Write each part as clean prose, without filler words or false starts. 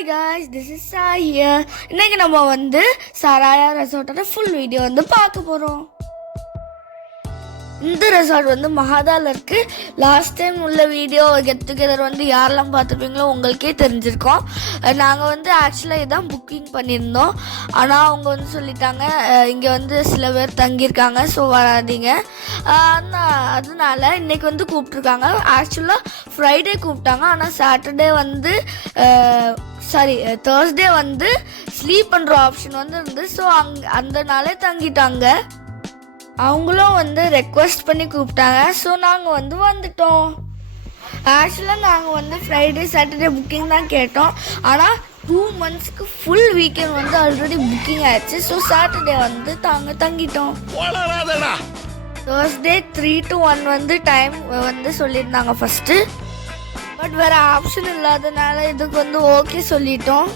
Hi guys, this is Sai here. இன்னைக்கு நம்ம வந்து சராயா ரெசார்ட்டோட ஃபுல் வீடியோ வந்து பார்க்க போறோம். இந்த ரெசார்ட் வந்து மகாதால இருக்கு. லாஸ்ட் டைம் உள்ள வீடியோ கெட் டுகெதர் வந்து யாரெல்லாம் பார்த்துருப்பீங்களோ உங்களுக்கே தெரிஞ்சிருக்கோம். நாங்கள் வந்து ஆக்சுவலாக இதான் புக்கிங் பண்ணியிருந்தோம். ஆனால் அவங்க வந்து சொல்லிட்டாங்க இங்கே வந்து சில பேர் தங்கியிருக்காங்க, ஸோ வராதிங்க. அதனால இன்னைக்கு வந்து கூப்பிட்ருக்காங்க. ஆக்சுவலாக ஃப்ரைடே கூப்பிட்டாங்க, ஆனால் சாட்டர்டே வந்து தேர்ஸ்டே வந்து ஸ்லீப் பண்ணுற ஆப்ஷன் வந்து இருந்து, ஸோ அந்த நாளே தங்கிட்டாங்க. அவங்களும் வந்து ரெக்வஸ்ட் பண்ணி கூப்பிட்டாங்க, ஸோ நாங்கள் வந்து வந்துட்டோம். ஆக்சுவலாக நாங்கள் வந்து ஃப்ரைடே சாட்டர்டே புக்கிங் தான் கேட்டோம், ஆனால் 2 monthsக்கு ஃபுல் வீக்கெண்ட் வந்து ஆல்ரெடி புக்கிங் ஆயிடுச்சு. ஸோ சாட்டர்டே வந்து தங்கிட்டோம். தேர்ஸ்டே 3 to 1 வந்து டைம் வந்து சொல்லியிருந்தாங்க ஃபஸ்ட்டு. பட் வேறு ஆப்ஷன் இல்லாதனால இதுக்கு வந்து ஓகே சொல்லிட்டோம்.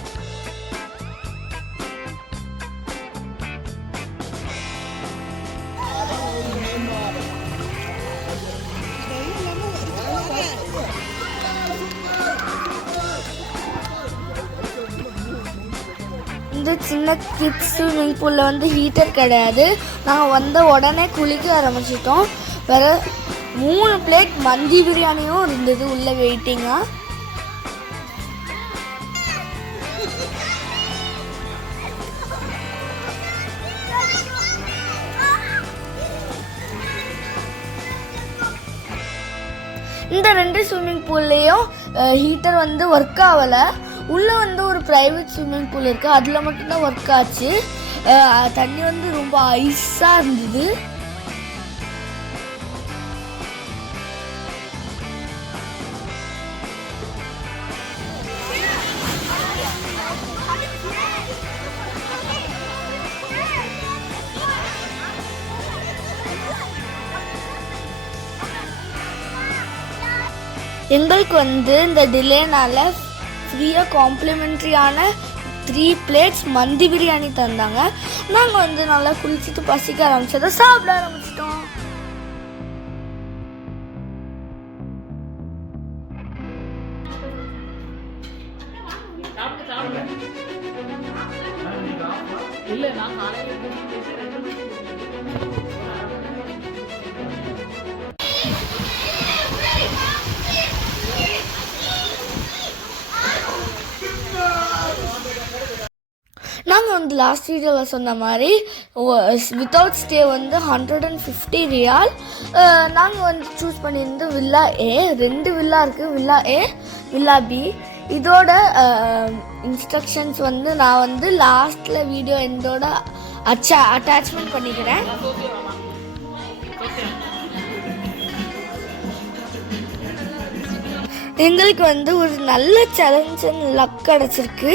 இந்த சின்ன கிட்ஸ் ஸ்விம்மிங் பூலில் வந்து ஹீட்டர் கிடையாது. நாங்கள் வந்த உடனே குளிக்க ஆரம்பிச்சிட்டோம். வேறு 3 பிளேட் மந்தி பிரியாணியும் இருந்தது உள்ள வெயிட்டிங்காக. இந்த 2 ஸ்விம்மிங் பூல்லையும் ஹீட்டர் வந்து ஒர்க் ஆகலை. உள்ளே வந்து ஒரு ப்ரைவேட் ஸ்விம்மிங் பூல் இருக்குது, அதில் மட்டும்தான் ஒர்க் ஆச்சு. தண்ணி வந்து ரொம்ப ஐஸாக இருந்தது. எங்களுக்கு வந்து இந்த டிலேனால ஃப்ரீயாக காம்ப்ளிமெண்ட்ரியான 3 பிளேட்ஸ் மந்தி பிரியாணி தந்தாங்க. நாங்கள் வந்து நல்லா குளிச்சுட்டு பசிக்க ஆரம்பிச்சதை சாப்பிட ஆரம்பிச்சிட்டோம். நாங்கள் வந்து லாஸ்ட் வீடியோவில் சொன்ன மாதிரி வித்தவுட் ஸ்டே வந்து 150 ரியால். நாங்கள் வந்து சூஸ் பண்ணியிருந்து வில்லா ஏ. 2 வில்லா இருக்குது, வில்லா ஏ, வில்லா பி. இதோட இன்ஸ்ட்ரக்ஷன்ஸ் வந்து நான் வந்து லாஸ்ட்டில் வீடியோ எந்தோட அட்டாச்மெண்ட் பண்ணிக்கிறேன். எங்களுக்கு வந்து ஒரு நல்ல சேலஞ்ச் அண்ட் லக் கிடச்சிருக்கு.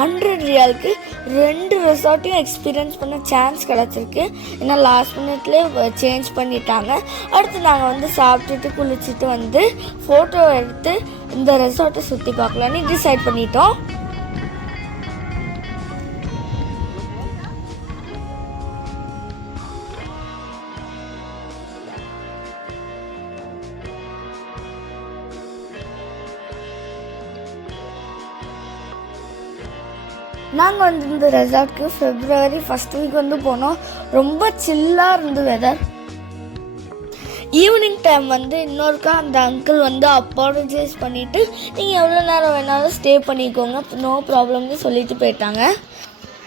100 ரியாலுக்கு 2 ரெசார்ட்டையும் எக்ஸ்பீரியன்ஸ் பண்ண சான்ஸ் கிடச்சிருக்கு. ஏன்னா லாஸ்ட் மினிட்லேயே சேஞ்ச் பண்ணிட்டாங்க. அடுத்து நாங்கள் வந்து சாப்பிட்டுட்டு குளிச்சுட்டு வந்து ஃபோட்டோ எடுத்து இந்த ரெசார்ட்டை சுற்றி பார்க்கலான்னு டிசைட் பண்ணிட்டோம். நாங்கள் வந்து இந்த ரெசார்ட்க்கு February 1st வீக் வந்து போனோம். ரொம்ப சில்லாக இருந்து வெதர். ஈவினிங் டைம் வந்து இன்னொருக்கா அந்த அங்கிள் வந்து அப்பாலஜைஸ் பண்ணிவிட்டு நீங்கள் எவ்வளோ நேரம் வேணாலும் ஸ்டே பண்ணிக்கோங்க, நோ ப்ராப்ளம்னு சொல்லிட்டு போயிட்டாங்க.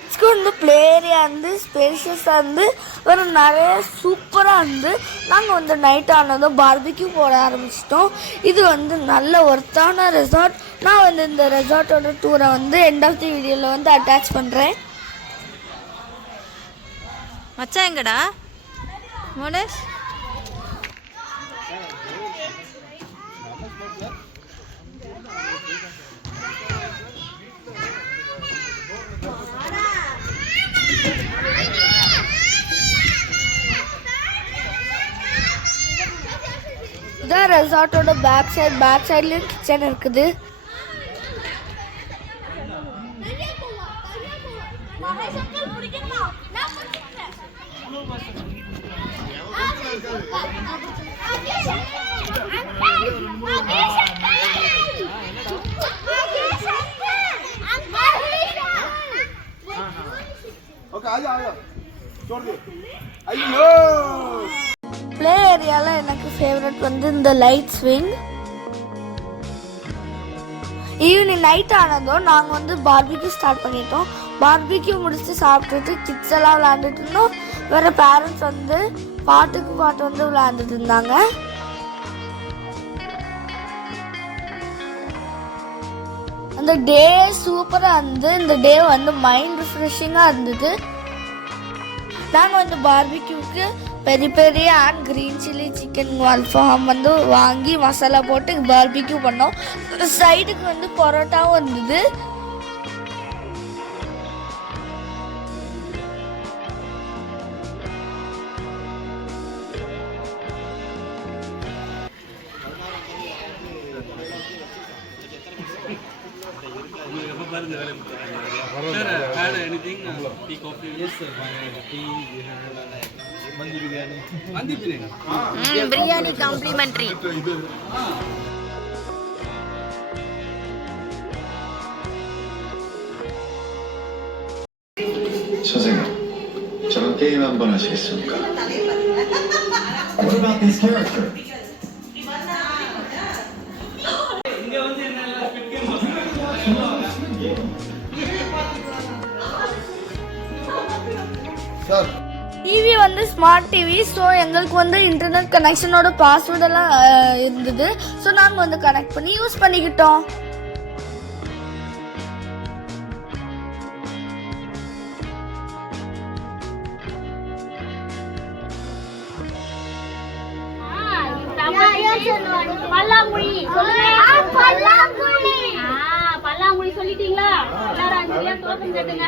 இதுக்கு வந்து ப்ளே ஏரியா இருந்து ஸ்பேஷியஸாக இருந்து வேறு நிறைய சூப்பராக இருந்து நாங்கள் வந்து நைட் ஆனதும் பார்பிக்யூ போட ஆரம்பிச்சிட்டோம். இது வந்து நல்ல ஒர்த்தான ரெசார்ட். நான் வந்து இந்த ரெசார்ட்டோட டூரை வந்து எண்ட் ஆஃப் தி வீடியோவில் வந்து அட்டாச் பண்ணுறேன். மச்சான் எங்கடா மோனேஷ்? இதான் ரெசார்ட்டோட பேக் சைட்லேயும் கிச்சன் இருக்குது. ப்ளே ஏரியாவில் எனக்கு ஃபேவரட் வந்து இந்த லைட் ஸ்விங். ஈவினிங் நைட் ஆனதும் நாங்கள் வந்து பார்பிக்யூ ஸ்டார்ட் பண்ணிட்டோம். பார்பிக்யூ முடிச்சுட்டு சாப்பிட்டுட்டு கிட்ஸ் எல்லாம் விளையாண்டுட்டு இருந்தோம். வேறு பேரண்ட்ஸ் வந்து பாட்டுக்கு பாட்டு வந்து விளையாண்டுட்டு இருந்தாங்க. அந்த டே சூப்பராக இருந்து, இந்த டே வந்து மைண்ட் ரிஃப்ரெஷிங்காக இருந்தது. நாங்கள் வந்து பார்பிக்யூக்கு பெரிய பெரிய and green chilli chicken Alfaham வந்து வாங்கி மசாலா போட்டு பார்பிக்யூ பண்ணோம். சைடுக்கு வந்து பரோட்டாவும் இருந்தது. Biryani complimentary. 선생님, 저랑 게임 한번 하시겠습니까? What about this character? TV வந்து ஸ்மார்ட் டிவி. ஸோ எங்களுக்கு வந்து இன்டர்நெட் கனெக்ஷனோட பாஸ்வேர்டெல்லாம் இருந்தது. ஸோ நாங்கள் வந்து கனெக்ட் பண்ணி யூஸ் பண்ணிக்கிட்டோம். பல்லாங்குழி சொல்லிட்டீங்களா? எல்லாரும் டோக்கன் கட்டுங்க.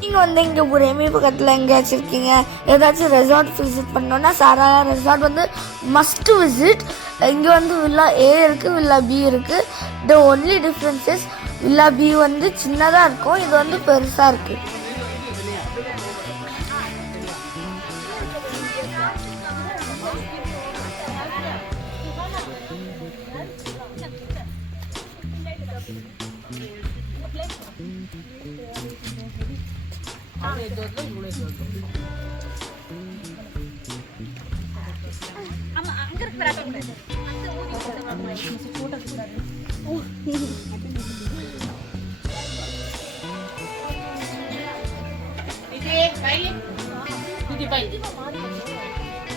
நீங்கள் வந்து இங்கே புரேமி பக்கத்தில் எங்கேயாச்சும் இருக்கீங்க, ஏதாச்சும் ரெசார்ட் விசிட் பண்ணோன்னா சாராலா ரெசார்ட் வந்து மஸ்ட் விசிட். இங்கே வந்து வில்லா ஏ இருக்குது, வில்லா பி இருக்குது. The only differences villa B வந்து சின்னதாக இருக்கும், இது வந்து பெருசாக இருக்குது.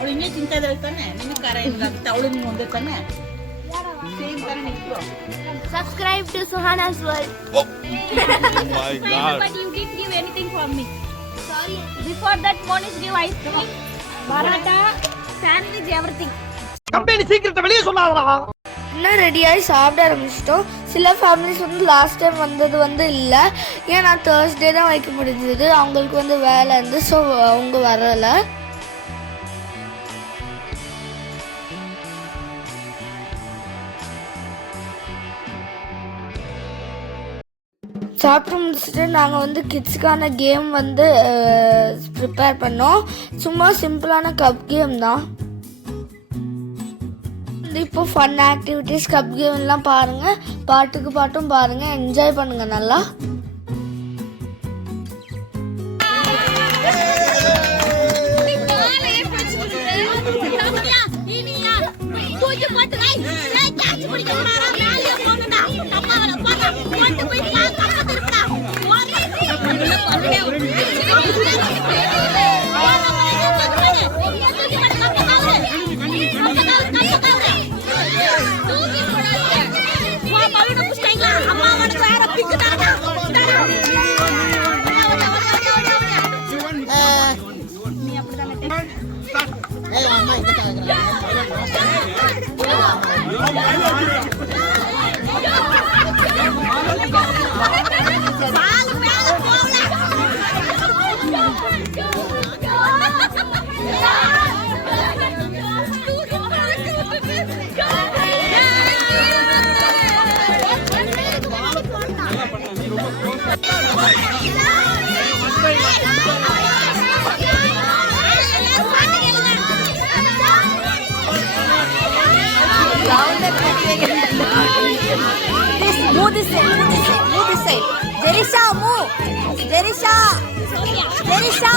ಅವಳಿಗೆ ಚಿಂತಾದ್ರೆ ತಾನೆ ನಿನ್ನ ಕಾರ ಇಲ್ಲ ಅವಳು ನೀವು ಒಂದೇ ತಾನೆ ಸೇಮ್ ತರ ನಿಂತು Subscribe to Suhana's World. Oh my God. But you didn't give anything from me. Sorry. Before that, Monish gave ice cream, paratha, sandwich, everything. Company சீக்கிரத்தை வெளியே சொல்லாதடா. இன்னும் ரெடியாகி சாப்பிட ஆரம்பிச்சிட்டோம். சில ஃபேமிலிஸ் வந்து லாஸ்ட் டைம் வந்தது வந்து இல்லை, ஏன்னா தேர்ஸ்டே தான் வைக்க முடிஞ்சது. அவங்களுக்கு வந்து வேலை இருந்து, ஸோ அவங்க வரலை. சாப்பிட்டு முடிச்சுட்டு நாங்கள் வந்து கிட்ஸுக்கான கேம் வந்து ப்ரிப்பேர் பண்ணோம். சும்மா சிம்பிளான கப் கேம் தான். வந்து இப்போ ஃபன் ஆக்டிவிட்டீஸ் கப் கேம்லாம் பாருங்கள், பாட்டுக்கு பாட்டும் பாருங்கள், என்ஜாய் பண்ணுங்கள் நல்லா. Move this side, move this side, move this side. Jerisha, move. Jerisha. Jerisha.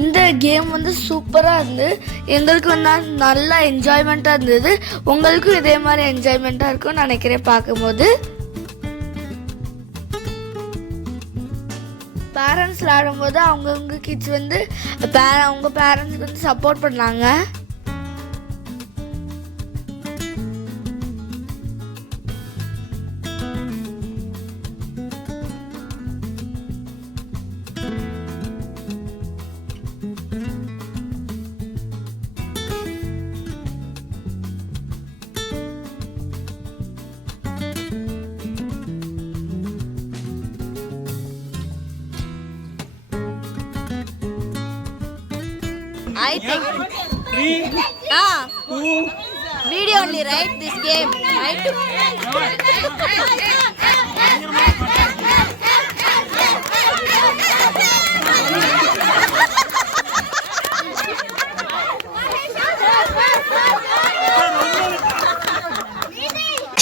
இந்த கேம் வந்து சூப்பராக இருந்து எங்களுக்கு வந்து நல்லா என்ஜாய்மெண்ட்டாக இருந்தது. உங்களுக்கும் இதே மாதிரி என்ஜாய்மெண்ட்டாக இருக்கும்னு நினைக்கிறேன் பார்க்கும்போது. பேரண்ட்ஸ் விளையாடும்போது அவங்கவுங்க கிட்ஸ் வந்து அவங்க பேரண்ட்ஸ்க்கு வந்து சப்போர்ட் பண்ணாங்க. I think. 3, 2, video only, right? This game, right?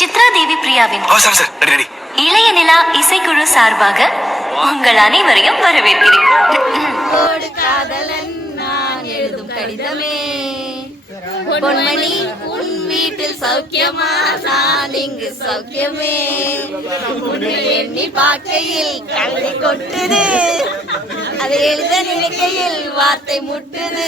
Chitradevi பிரியாவின் இளைய நிலா இசைக்குழு சார்பாக உங்கள் அனைவரையும் வரவேற்கிறேன். காதலன் நான் எழுதும் கடிதமே, பொன்மணி உன் வீட்டில் சௌக்கியமா, நான் இங்கு சௌக்கியமே, உன்னை எண்ணி பார்க்கையில் கல்வி கொட்டுது, அதை எழுத நினைக்கையில் வார்த்தை முட்டுது.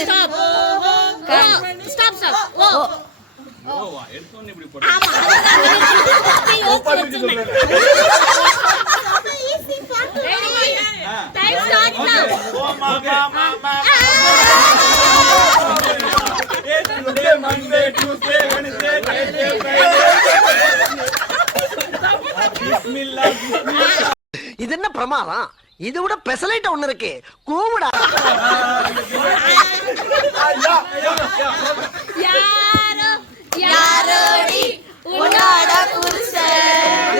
இது என்ன பிரமாதம்? இது விட பெசலைட் ஒண்ணு இருக்கு. கூவுடா. யாரோடி உன்னோட புருஷன்,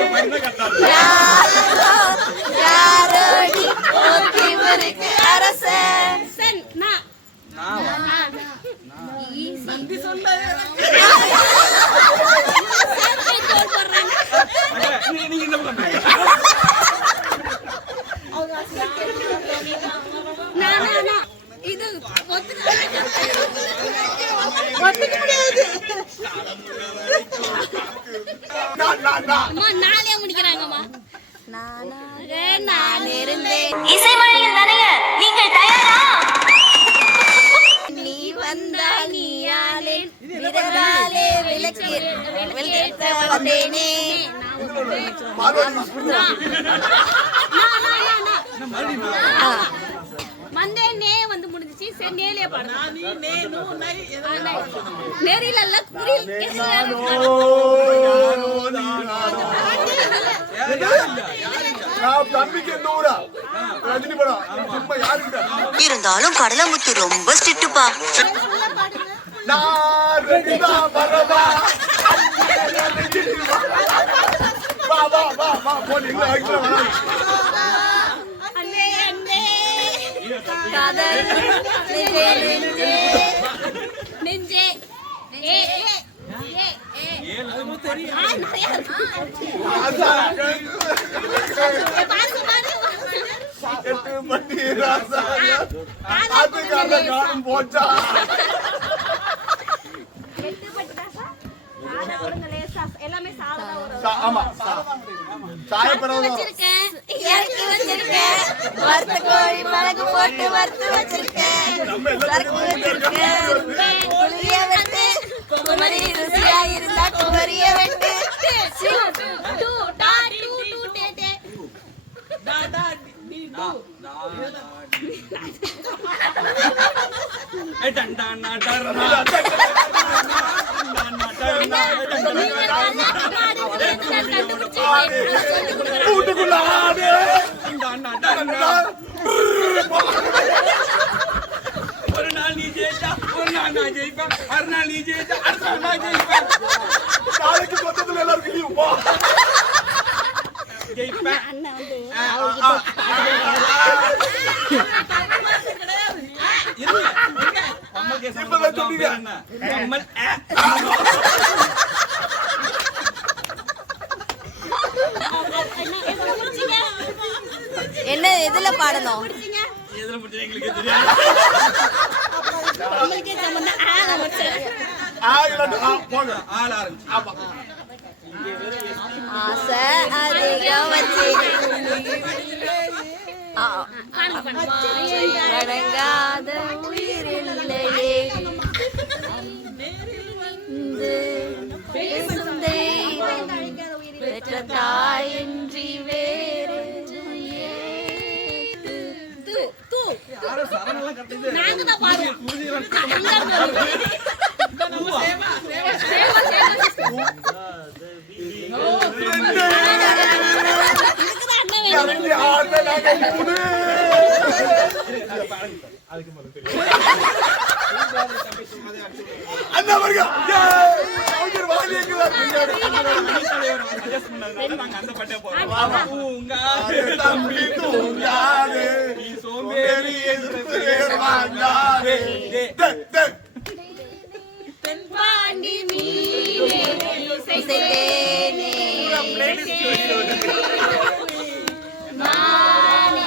யாரோடி ஒத்திவருக்கு அரசன். இது நானே முடிக்கிறாங்கம்மா. நான் இருந்தேன் இசைமழையில் நனைய நீங்கள் தயாரா? நீ வந்தால் நீயாலே விரலாலே விளக்கி வந்தேனே. வந்தேனே வந்து முடிஞ்சிச்சு. சரி நேலே பாடலாம். நேரில இல்ல இருந்தாலும் கடலமுத்து ரொம்ப ஸ்ட்ரிக்ட்டுப்பா. காதல் நெஞ்சே ஏ எல்லாமே வறுத்த கோழி மிளகு போட்டு வறுத்து வச்சிருக்கேன். குளிய வெட்டு குமரி ருசியா இருந்தா குமரிய வெட்டு. ஒரு நாள் நீ ஜெயிச்சா ஒரு நாள் நான் ஜெயிப்பேன், மறுநாள் நீ ஜெயிச்சா அடுத்த நாள் நான் ஜெயிப்பேன். நாளைக்கு மொத்தத்துல எல்லாருக்கும் லீவு போ. ஜெயிப்பேன். என்ன எதுல பாடணும்? ஆசை அதிகம் வச்சு அடங்காத உயிரில்லையே, பேசும் தெய்வம் பெற்ற தாயின்றி வேறு அண்ணன் அண்ணா வருங்க அவங்க வாலியங்களா நாங்க அந்த பட்டே போறோம் தூங்காதே தம்பி தூங்காதே நீ சோம்பேறி என்று வாங்காதே தென்பாண்டி மீனே இசைத்தேனே மானே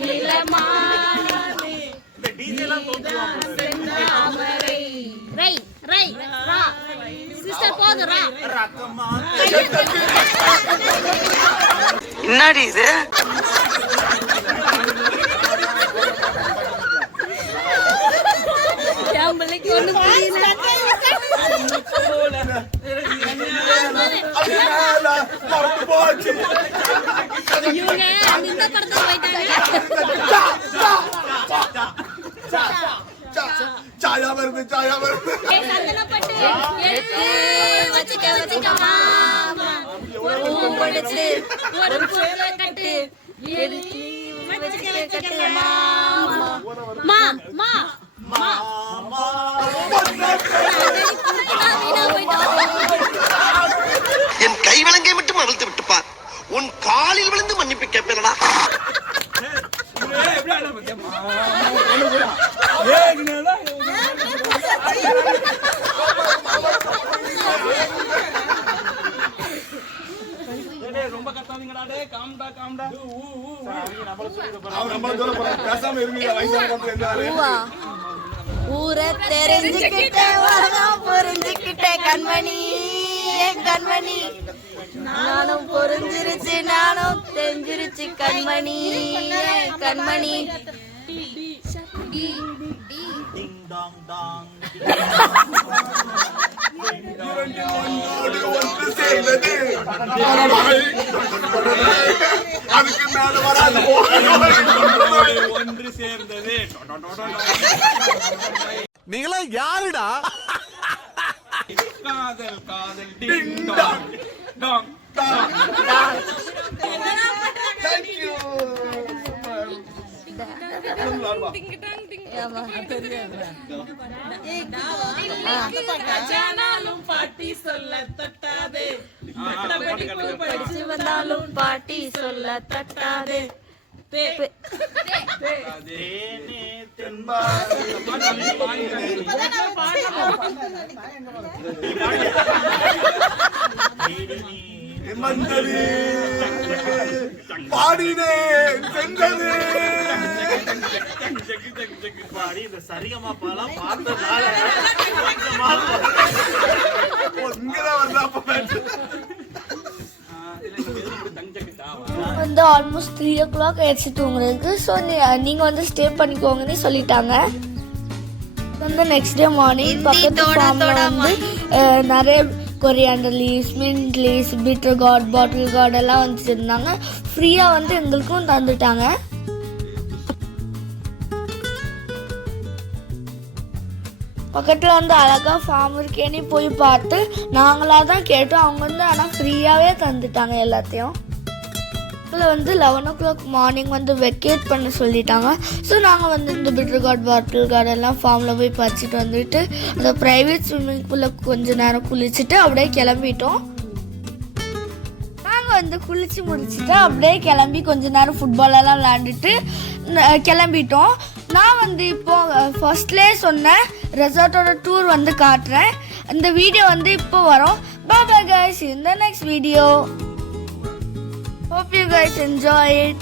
நிலமானே இந்த டிஜே எல்லாம் போட்டுவாங்க செந்தாமரை ரை ரை ரா சிஸ்டர் போது ரா ரக்கமா என்னடி இது யாம்பளைக்கு ஒண்ணு புரியல அதனால மறந்து போச்சு இவங்க இந்த படத்துக்கு போயிட்டாங்க சாயா வருது சந்தனப்பட்டு எடுத்து வச்சுக்க மாமா ஓடிச்சு ஒரு பூல கட்டு எடுத்து வச்சுக்க மாமா மா மா மா என் கை விலங்கை மட்டும் அவிழ்த்து விட்டுப்பார் உன் காலில் விழுந்து மன்னிப்பு கேட்பேனடா எப்படி ஆனா பத்தியம்மா ரொம்ப கத்தாதீங்கடா டேய் காம்டா அவர் நம்ம சொல்ல போறா பேசாம இருங்க வயசான வந்து ஊரை தெரிஞ்சுக்கிட்டே உலகம் புரிஞ்சுக்கிட்டே கண்மணி கண்மணி நானும் புரிஞ்சிருச்சு நானும் தெரிஞ்சிருச்சு கண்மணி கண்மணி அதுக்கு மேல வராது ஒன்று சேர்ந்தது நீங்களா யாருடா காதல் காதல் டிங் டாங் டாங் டாங் பாட்டி சொல்ல தட்டாதே படிச்சு வந்தாலும் பாட்டி சொல்ல தட்டாதே மஞ்சளி பாடினே சென்றது பாடி இந்த சரிகமா பாலாம் பார்த்ததால இங்கதான் வந்தா வந்து ஆல்மோஸ்ட் 3 o'clock ஆயிடுச்சு தூங்குறதுக்கு. ஸோ நீங்கள் வந்து ஸ்டே பண்ணிக்கோங்கன்னு சொல்லிட்டாங்க. வந்து நெக்ஸ்ட் டே மார்னிங் பக்கத்து ஃபார்மில் வந்து நிறைய coriander leaves, mint leaves, bitter gourd, bottle gourd எல்லாம் வந்துருந்தாங்க. ஃப்ரீயாக வந்து எங்களுக்கும் தந்துட்டாங்க. பக்கத்தில் வந்து அழகாக ஃபார்ம் இருக்கேன்னு போய் பார்த்து நாங்களாக தான் கேட்டோம். அவங்க வந்து ஆனால் ஃப்ரீயாகவே தந்துட்டாங்க எல்லாத்தையும். இதில் வந்து 11 o'clock மார்னிங் வந்து வெக்கேட் பண்ண சொல்லிட்டாங்க. ஸோ நாங்கள் வந்து இந்த பிட்டர் கார்ட், பாட்டில் கார்டு எல்லாம் ஃபார்மில் போய் பறிச்சிட்டு வந்துட்டு அந்த ப்ரைவேட் ஸ்விம்மிங் பூலில் கொஞ்சம் நேரம் குளிச்சுட்டு அப்படியே கிளம்பிட்டோம். நாங்கள் வந்து குளித்து முடிச்சுட்டு அப்படியே கிளம்பி கொஞ்சம் நேரம் ஃபுட்பாலெல்லாம் விளையாண்டுட்டு கிளம்பிட்டோம். நான் வந்து இப்போது ஃபர்ஸ்ட்லேயே சொன்னேன் ரெசார்ட்டோட டூர் வந்து காட்டுறேன். இந்த வீடியோ வந்து இப்போ வரும். Bye bye guys, in the next video. Hope you guys enjoy it.